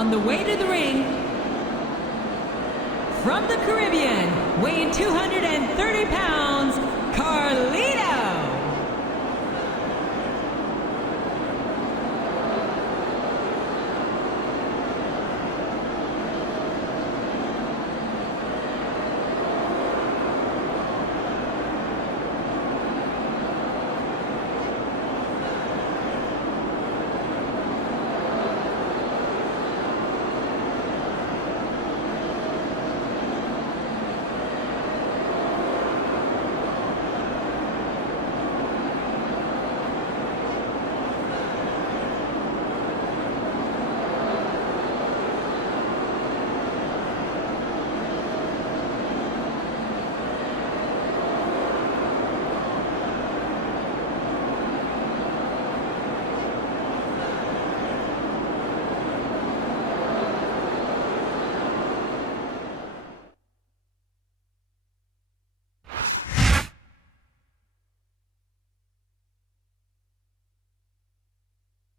On the way to the ring, from the Caribbean, weighing 230 pounds, Carlito.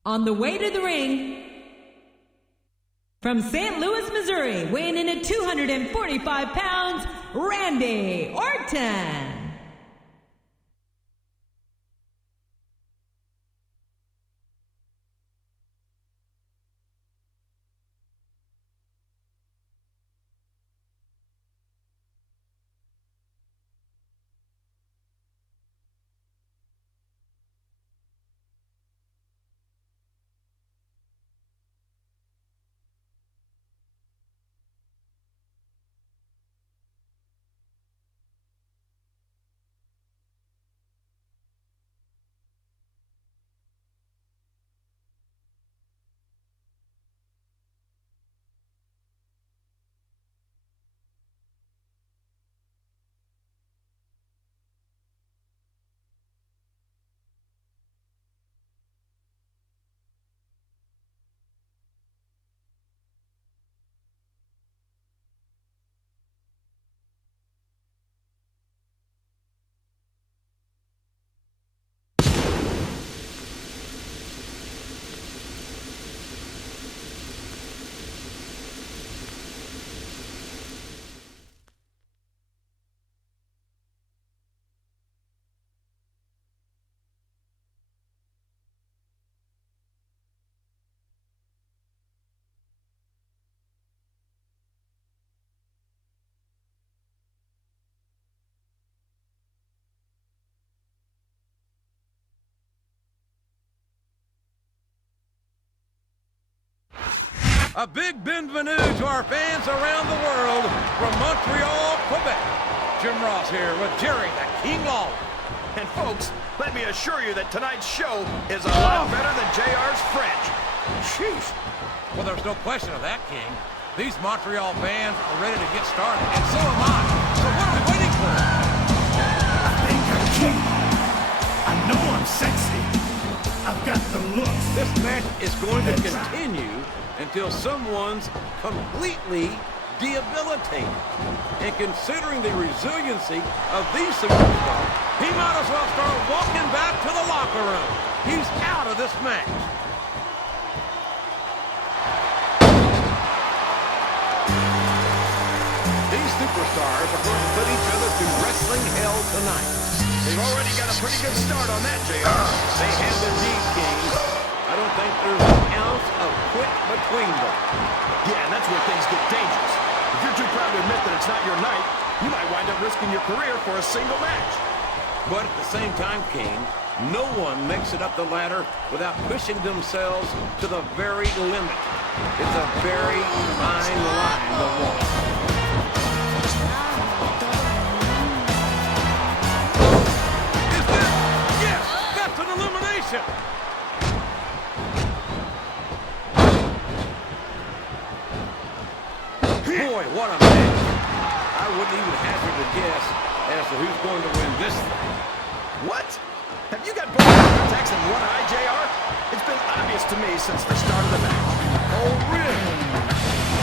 On the way to the ring, from St. Louis, Missouri, weighing in at 245 pounds, Randy Orton. A big bienvenue to our fans around the world from Montreal, Quebec. Jim Ross here with Jerry the King Lawler. And folks, let me assure you that tonight's show is a lot better than JR's French. Sheesh. Well, there's no question of that, King. These Montreal fans are ready to get started, and so am I. So what are we waiting for? I think I'm king. I know I'm sexy. I've got the looks. This match is going to continue until someone's completely debilitated. And considering the resiliency of these superstars, he might as well start walking back to the locker room. He's out of this match. These superstars are going to put each other through wrestling hell tonight. They've already got a pretty good start on that, JR. They have indeed, King. I don't think there's an ounce of quit between them. Yeah, and that's where things get dangerous. If you're too proud to admit that it's not your night, you might wind up risking your career for a single match. But at the same time, King, no one makes it up the ladder without pushing themselves to the very limit. It's a very fine line to walk. Is that? Yes, that's an elimination. Boy, what a match. I wouldn't even hazard a guess as to who's going to win this thing. What? Have you got both contacts in one eye, JR? It's been obvious to me since the start of the match. Oh, really?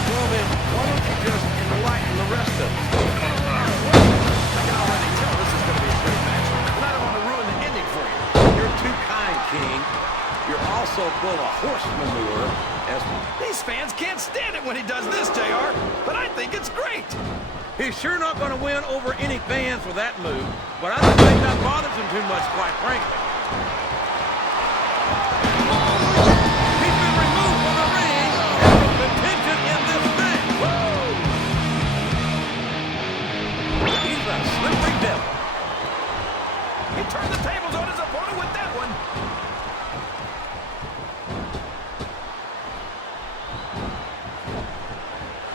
Well, then, why don't you just enlighten the rest of us? I can already tell this is going to be a great match, and I don't want to ruin the ending for you. You're too kind, King. You're also full of horse manure, as These fans can't stand it when he does this, JR, but I think it's great. he's sure not going to win over any fans with that move, but I don't think that bothers him too much, quite frankly. He's been removed from the ring and from contention in this match. He's a slippery devil. He turned the tables on his opponent with that one.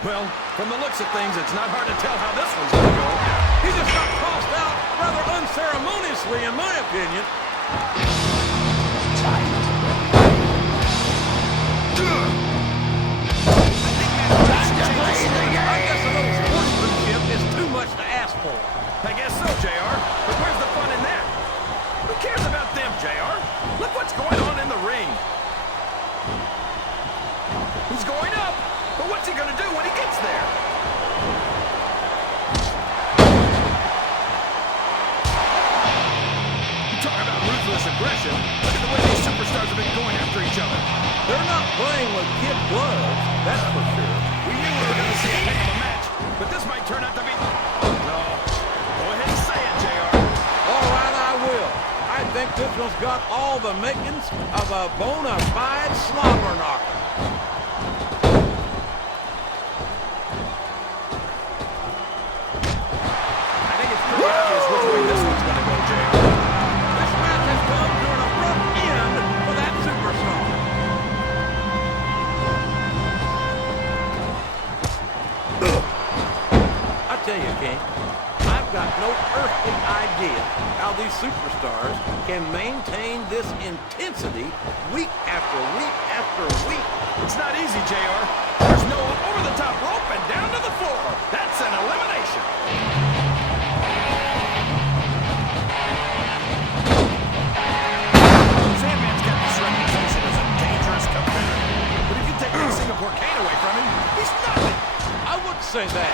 Well, from the looks of things, it's not hard to tell how this one's going to go. He just got tossed out rather unceremoniously, in my opinion. I guess a little sportsmanship is too much to ask for. I guess so, JR. But where's the fun in that? Who cares about them, JR? Look what's going on in the ring. He's going up, but what's he going to do when he gets there? You talk about ruthless aggression. Look at the way these superstars have been going after each other. They're not playing with kid gloves, that's for sure. We knew we were going to see a heck of a match, but this might turn out to be... No. Go ahead and say it, JR. All right, I will. I think this one's got all the makings of a bona fide slobber knocker. I think it's pretty obvious which way this one's going to go, JR. This match has come to an abrupt end for that superstar. I tell you, King, I've got no earthly idea how these superstars can maintain this intensity week after week after week. It's not easy, JR. There's no over-the-top rope and down to the floor. That's an elimination. Sandman's got this reputation as a dangerous competitor. But if you take that Singapore cane away from him, he's nothing. I wouldn't say that.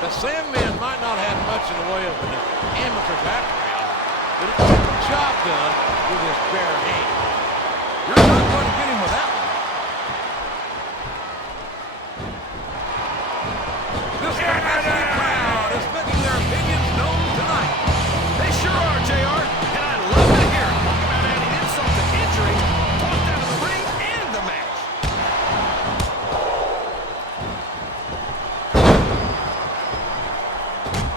The Sandman might not have much in the way of an amateur background, but he can get the job done with his bare hands. You're not going to get him with that one. This capacity crowd is making their opinions known tonight. They sure are, JR. And I love to hear it. Talk about adding insult to injury, tossed out of the ring and the match.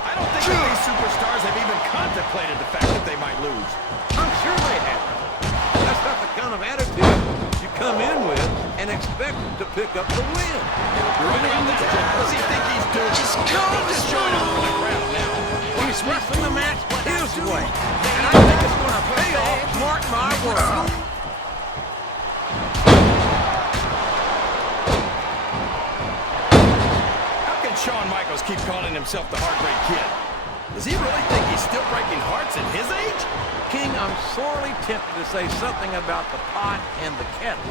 I don't think that these superstars have even contemplated the fact that they might lose. I'm sure they have. That's not the kind of attitude you come in with and expect to pick up the win. You're right about that, Jeff. What does he think he's doing? He's just showing up for the crowd now. He's wrestling the match his way, and I think it's going to pay off, mark my words. How can Shawn Michaels keep calling himself the Heartbreak Kid? Does he really think he's still breaking hearts at his age? King, I'm sorely tempted to say something about the pot and the kettle,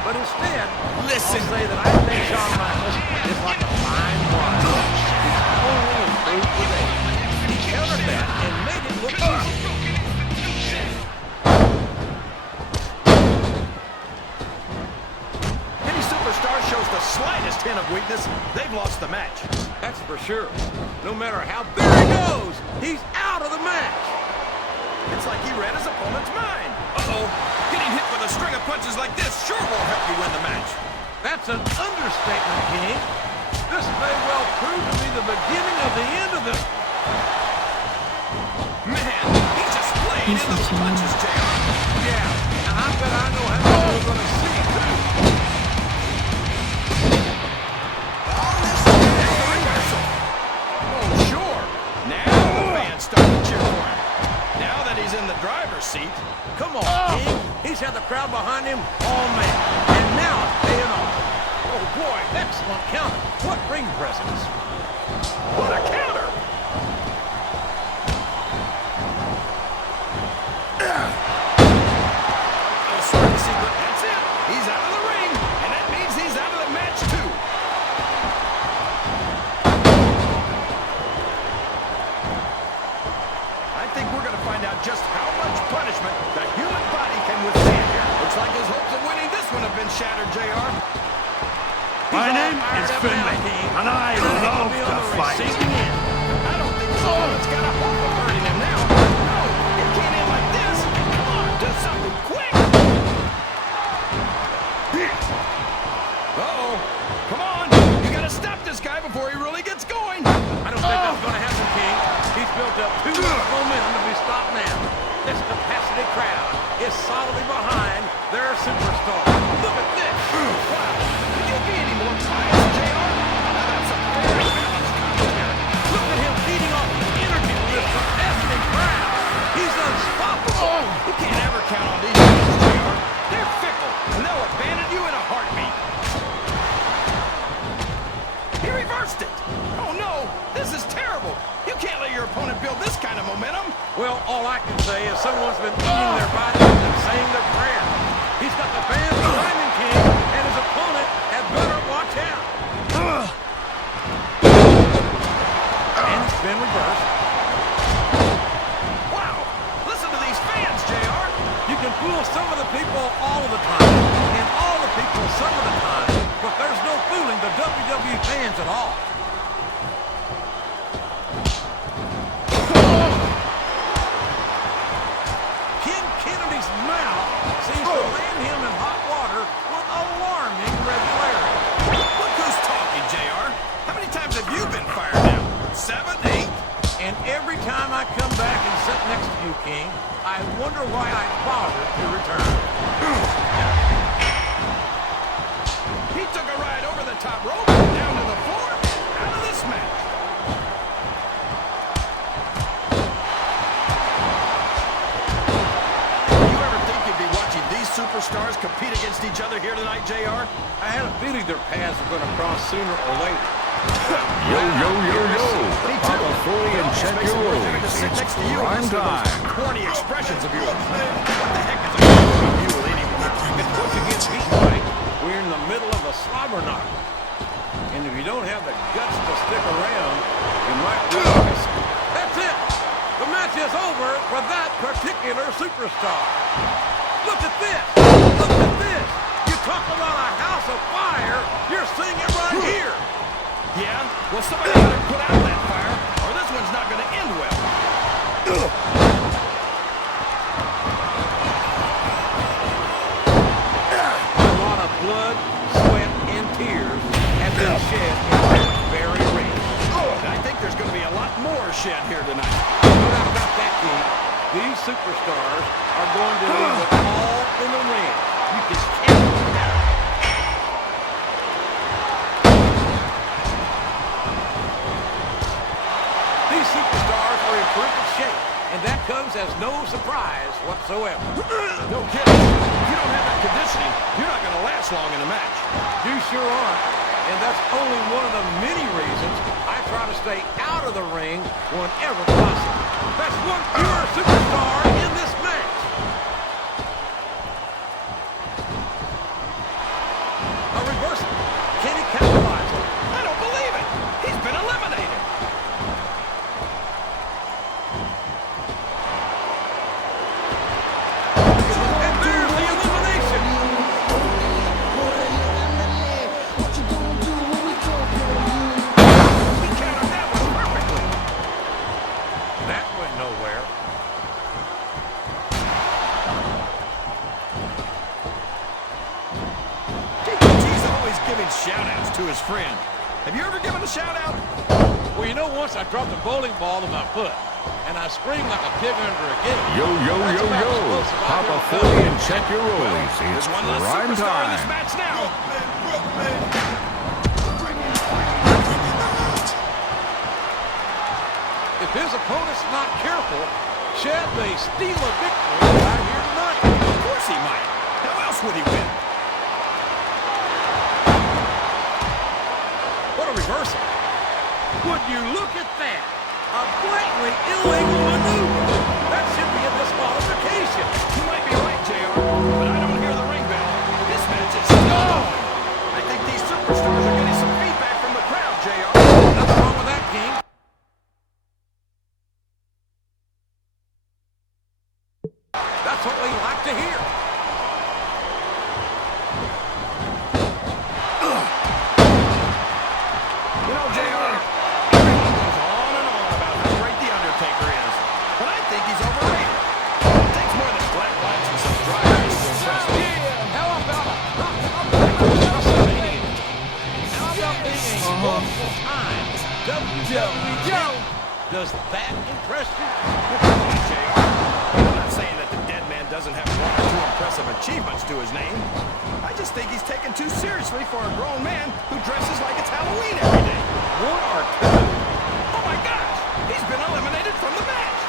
but instead, Listen. I'll say that I think Shawn Michaels is like a fine wine. He's only improved with age. He countered that and made it look easy. Any superstar shows the slightest hint of weakness, they've lost the match. That's for sure. No matter how big he goes, he's out of the match. It's like he read his opponent's mind. Uh-oh. Getting hit with a string of punches like this sure won't help you win the match. That's an understatement, King. This may well prove to be the beginning of the end of this. Man, he just laid in those punches, JR. Yeah, and I bet I know how we're going to see, too. Oh, sure. Now the fans start to cheer for him. Now that he's in the driver's seat. Come on, King. He's had the crowd behind him all match, and now it's paying off. Oh, boy, excellent counter. What ring presence. What a counter! I was starting to see, but that's it. He's out of the ring, and that means he's out of the match, too. I think we're going to find out just how much punishment the human body can withstand here. Looks like his hopes of winning this one have been shattered, JR. My name is Finley, and I love to fight. I don't think so. It's got a hope of hurting him now. No, it can't end like this. Come on, do something quick. Uh-oh. Come on. You got to stop this guy before he really gets going. I don't think that's going to happen, King. He's built up too much momentum to be stopped now. This capacity crowd is solidly behind their superstar. Look at this. Wow. Could you be any more pious, JR? Now that's a very balanced commentary. Look at him feeding off the energy of this capacity crowd. He's unstoppable. You can't ever count on these guys, JR. They're fickle, and they'll abandon you in a heartbeat. He reversed it. Oh, no. This is terrible. You can't let your opponent build this kind of momentum. Well, all I can say is someone's been eating their bodies and saying their prayer. He's got the fans behind him, King, and his opponent had better watch out. And it's been reversed. Wow. Listen to these fans, JR. You can fool some of the people all of the time, and all the people some of the time, but there's no fooling the WWE fans at all. King Kennedy's mouth seems to land him in hot water with alarming regularity. Look who's talking, JR. How many times have you been fired now? 7, 8? And every time I come back and sit next to you, King, I wonder why I bothered to return. He took a ride over the top rope, down to the floor, out of this match. You ever think you'd be watching these superstars compete against each other here tonight, JR? I had a feeling their paths were going to cross sooner or later. Yo, yo, yo, yo. Papa Foley and check your rolls. Next to It's you prime and listen to those time. corny expressions of yours. What the heck is a with you anymore? Once you get beaten right, we're in the middle of a slobber knocker. And if you don't have the guts to stick around, you might realize. That's it! The match is over for that particular superstar. Look at this! Look at this! You talk about a house of fire, you're seeing it right here! Yeah? Well, somebody better put out that fire, or this one's not going to end well. A lot of blood, sweat, and tears have been shed in this very ring. I think there's going to be a lot more shed here tonight. No doubt about that, King. These superstars are going to leave it all in the ring. You can count on that. These superstars are in terrific shape, and that comes as no surprise whatsoever. No kidding. If you don't have that conditioning, you're not going to last long in a match. You sure aren't, and that's only one of the many reasons I try to stay out of the ring whenever possible. That's one pure superstar in this match. A reversal. Can he capitalize on it? I don't believe it. He's been eliminated. And there's the elimination. He countered that one perfectly. That went nowhere. He's always giving shout-outs to his friend. Have you ever given a shout-out? Well, you know, once I dropped a bowling ball to my foot, and I screamed like a pig under a gate. Yo, yo, That's yo, about yo. as close as I've Papa ever Foley come. and check your rollies. It's There's one less prime superstar in this time. match now. If his opponent's not careful, Chad may steal a victory right here tonight. Of course he might. How else would he win? What a reversal. Would you look at that? A blatantly illegal maneuver. That should be a disqualification. You might be right, JR, but I don't hear the ring bell. This match is still going. I think these superstars are getting some feedback from the crowd, JR. Nothing wrong with that, King. That's what we like to hear. WWE champ. Does that impress you? JR. I'm not saying that the dead man doesn't have one or two impressive achievements to his name. I just think he's taken too seriously for a grown man who dresses like it's Halloween every day. One or two? Oh my gosh! He's been eliminated from the match!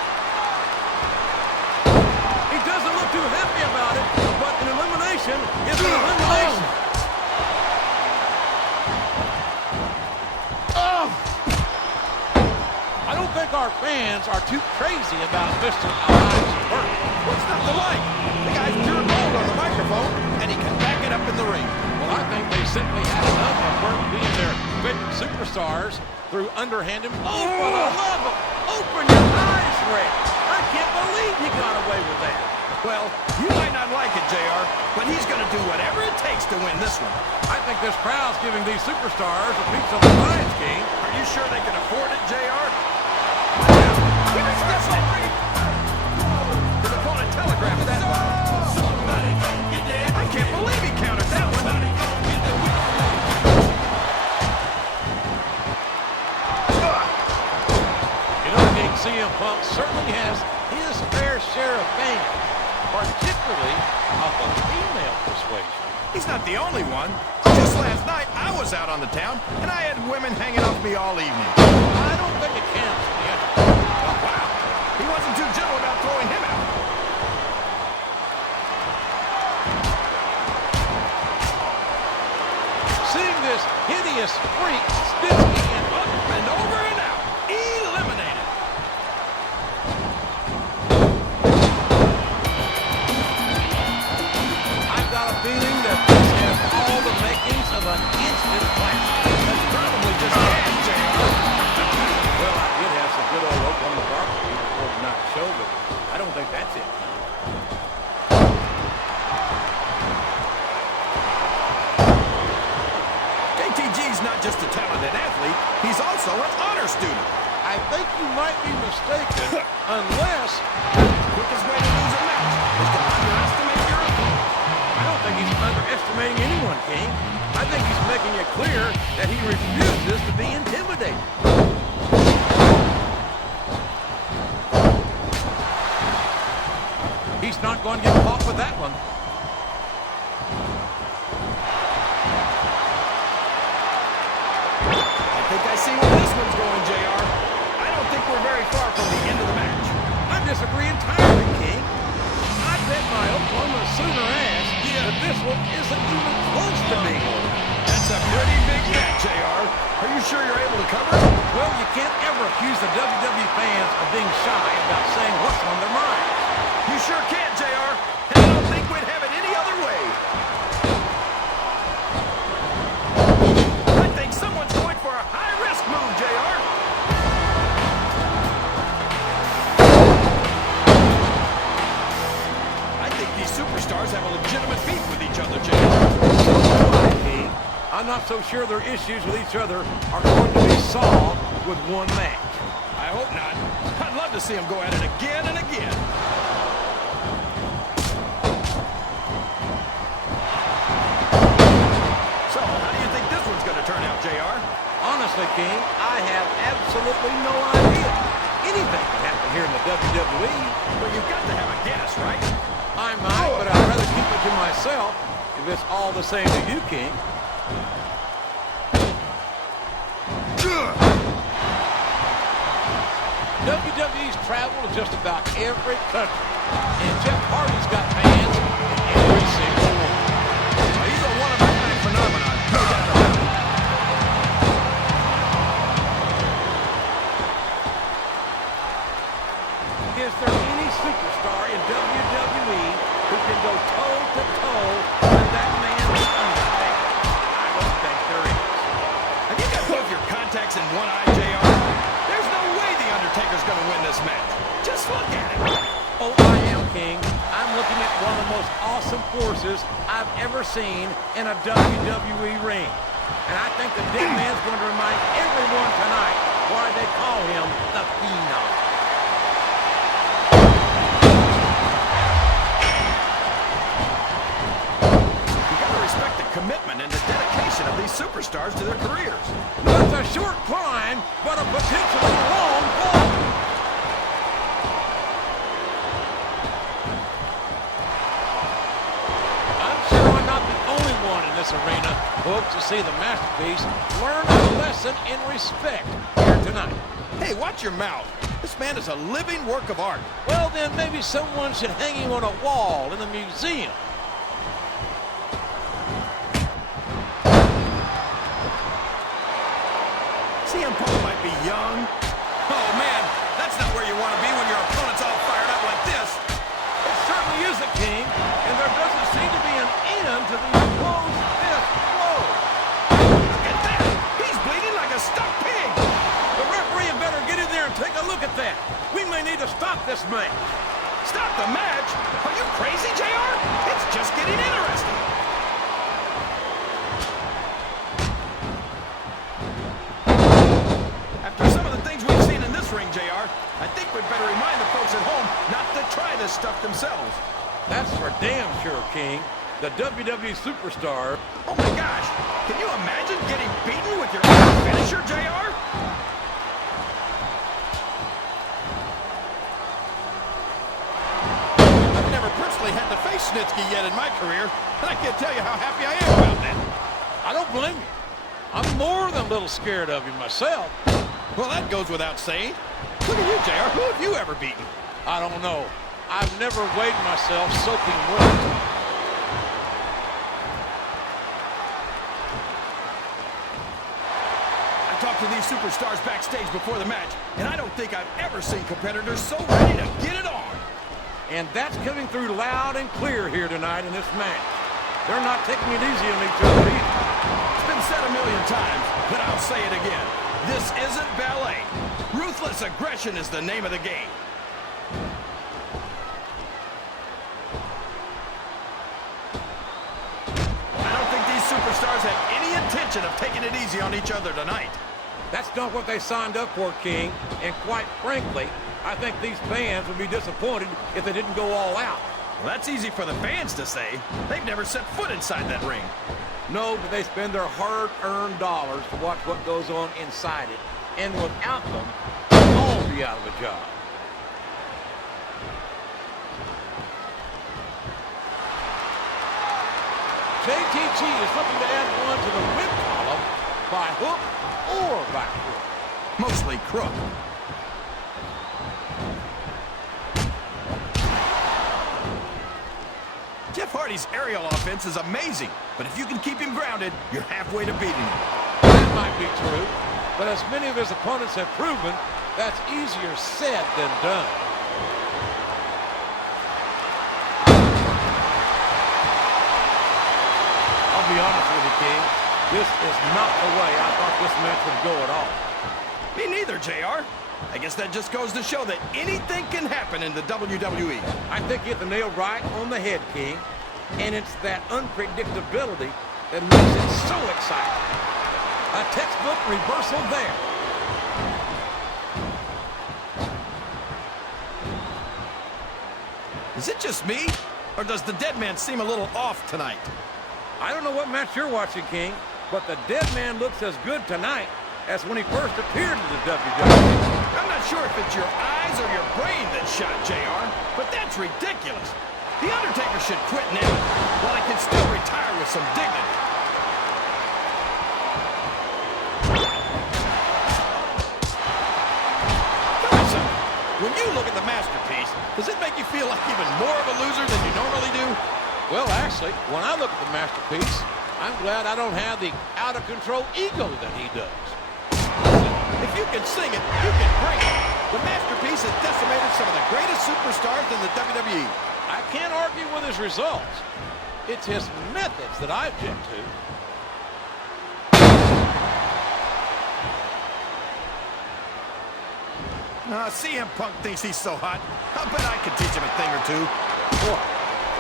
He doesn't look too happy about it, but an elimination is an elimination. I don't think our fans are too crazy about Mr. Elias's work. What's not to like? The guy's pure gold on the microphone, and he can back it up in the ring. Well, I think they simply had enough of work being their favorite superstars through underhanded. Oh, for the love of... Open your eyes, Rick. I can't believe he got away with that. Well, you might not like it, JR, but he's going to do whatever it takes to win this one. I think this crowd's giving these superstars a piece of the mind, King. Are you sure they can afford it, JR? Give us this one. His opponent telegraphed that one. I can't believe he countered that one. You know, King, CM Punk certainly has his fair share of fans, particularly of the female persuasion. He's not the only one. Just last night, I was out on the town, and I had women hanging off me all evening. I don't think it counts, man. Oh, wow. He wasn't too gentle about throwing him out. Seeing this hideous freak Stinsky and Up and over and out. Eliminated. I've got a feeling that this has all the makings of an instant classic. That's probably just gas, JR. Well, I did have some good old oak on the barbecue before tonight's show, but I don't think that's it. KTG's not just a talented athlete, he's also an honor student. I think you might be mistaken, unless Quickest way to lose a match is to underestimate your opponent. I don't think he's underestimating anyone, King. I think he's making it clear that he refuses to be intimidated. He's not going to get caught with that one. I think I see where this one's going, JR. I don't think we're very far from the end of the match. I disagree entirely, King. I bet my Oklahoma Sooner ass that this one isn't even close to being over. That's a pretty big match, JR. Are you sure you're able to cover it? Well, you can't ever accuse the WWE fans of being shy about saying what's on their minds. You sure can, JR. And I don't think we'd have it any other way. I think someone's going for a high-risk move, JR. I think these superstars have a legitimate beef with each other, JR. King, I'm not so sure their issues with each other are going to be solved with one match. I hope not. I'd love to see them go at it again and again. So, how do you think this one's going to turn out, JR? Honestly, King, I have absolutely no idea. Anything can happen here in the WWE. Well, you've got to have a guess, right? I might, but I'd rather keep it to myself if it's all the same to you, King. WWE's traveled to just about every country, and Jeff Hardy's got fans in every single one. He's a one-of-a-kind phenomenon, no doubt about it. Is there any superstar in WWE who can go toe-to-toe with that man, The Undertaker? I don't think there is. Have you got both your contacts in one eye, JR? There's no way The Undertaker's going to win this match. Just look at him. Oh, I am, King. I'm looking at one of the most awesome forces I've ever seen in a WWE ring. And I think the dead man's going to remind everyone tonight why they call him the Phenom. You got to respect the commitment and the dedication of these superstars. superstars to their careers. That's a short climb, but a potentially long fall. I'm sure I'm not the only one in this arena who hopes to see the masterpiece learn a lesson in respect here tonight. Hey, watch your mouth. This man is a living work of art. Well, then maybe someone should hang him on a wall in the museum. CM Punk might be young. Oh, man, that's not where you want to be when your opponent's all fired up like this. It certainly is a king, and there doesn't seem to be an end to these closed fist blows. Look at that. He's bleeding like a stuck pig. The referee had better get in there and take a look at that. We may need to stop this match. Stop the match? Are you crazy, JR? It's just getting interesting. After some of the things we've seen in this ring, JR, I think we'd better remind the folks at home not to try this stuff themselves. That's for damn sure, King. The WWE Superstar. Oh my gosh, can you imagine getting beaten with your own finisher, JR? I've never personally had to face Snitsky yet in my career, and I can't tell you how happy I am about that. I don't blame you. I'm more than a little scared of him myself. Well, that goes without saying. Look at you, JR. Who have you ever beaten? I don't know. I've never weighed myself soaking wet. I talked to these superstars backstage before the match, and I don't think I've ever seen competitors so ready to get it on. And that's coming through loud and clear here tonight in this match. They're not taking it easy on each other either. It's been said a million times, but I'll say it again. This isn't ballet. Ruthless aggression is the name of the game. I don't think these superstars have any intention of taking it easy on each other tonight. That's not what they signed up for, King. And quite frankly, I think these fans would be disappointed if they didn't go all out. Well, that's easy for the fans to say. They've never set foot inside that ring. No, but they spend their hard-earned dollars to watch what goes on inside it. And without them, they'll all be out of a job. JTG is looking to add one to the win column by hook or by crook. Mostly crook. Jeff Hardy's aerial offense is amazing, but if you can keep him grounded, you're halfway to beating him. That might be true, but as many of his opponents have proven, that's easier said than done. I'll be honest with you, King. This is not the way I thought this match would go at all. Me neither, JR. I guess that just goes to show that anything can happen in the WWE. I think you hit the nail right on the head, King. And it's that unpredictability that makes it so exciting. A textbook reversal there. Is it just me, or does the dead man seem a little off tonight? I don't know what match you're watching, King, but the dead man looks as good tonight as when he first appeared in the WWE. I'm not sure if it's your eyes or your brain that shot JR, but that's ridiculous. The Undertaker should quit now, while he can still retire with some dignity. Tell me something. When you look at the masterpiece, does it make you feel like even more of a loser than you normally do? Well, actually, when I look at the masterpiece, I'm glad I don't have the out-of-control ego that he does. If you can sing it, you can bring it. The masterpiece has decimated some of the greatest superstars in the WWE. I can't argue with his results. It's his methods that I object to. CM Punk thinks he's so hot. I bet I could teach him a thing or two. What?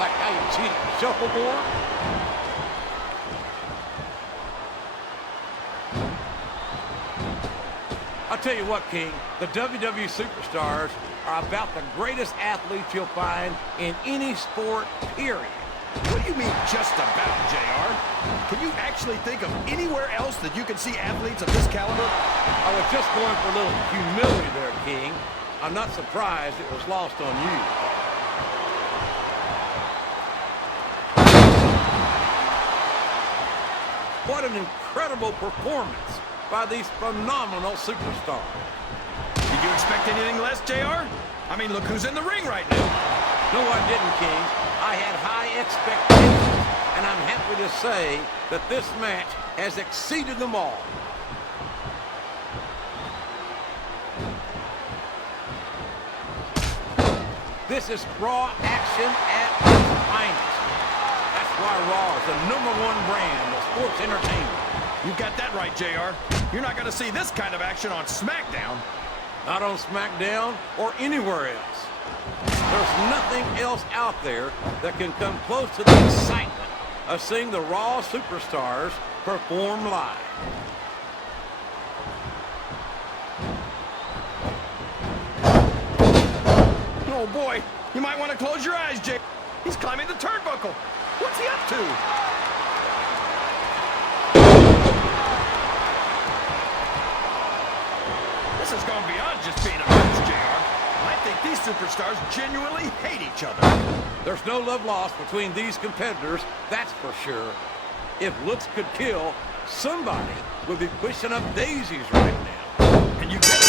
Like how you cheat at the shuffleboard? I'll tell you what, King, the WWE Superstars are about the greatest athletes you'll find in any sport, period. What do you mean just about, JR? Can you actually think of anywhere else that you can see athletes of this caliber? I was just going for a little humility there, King. I'm not surprised it was lost on you. What an incredible performance by these phenomenal superstars. Did you expect anything less, JR? I mean, look who's in the ring right now. No, I didn't, King. I had high expectations, and I'm happy to say that this match has exceeded them all. This is Raw action at its finest. That's why Raw is the #1 brand of sports entertainment. You got that right, JR. You're not going to see this kind of action on Smackdown. Not on Smackdown or anywhere else. There's nothing else out there that can come close to the excitement of seeing the Raw superstars perform live. Oh boy, you might want to close your eyes, Jay. He's climbing the turnbuckle. What's he up to? This has gone beyond just being a match, JR. I think these superstars genuinely hate each other. There's no love lost between these competitors, that's for sure. If looks could kill, somebody would be pushing up daisies right now. And you better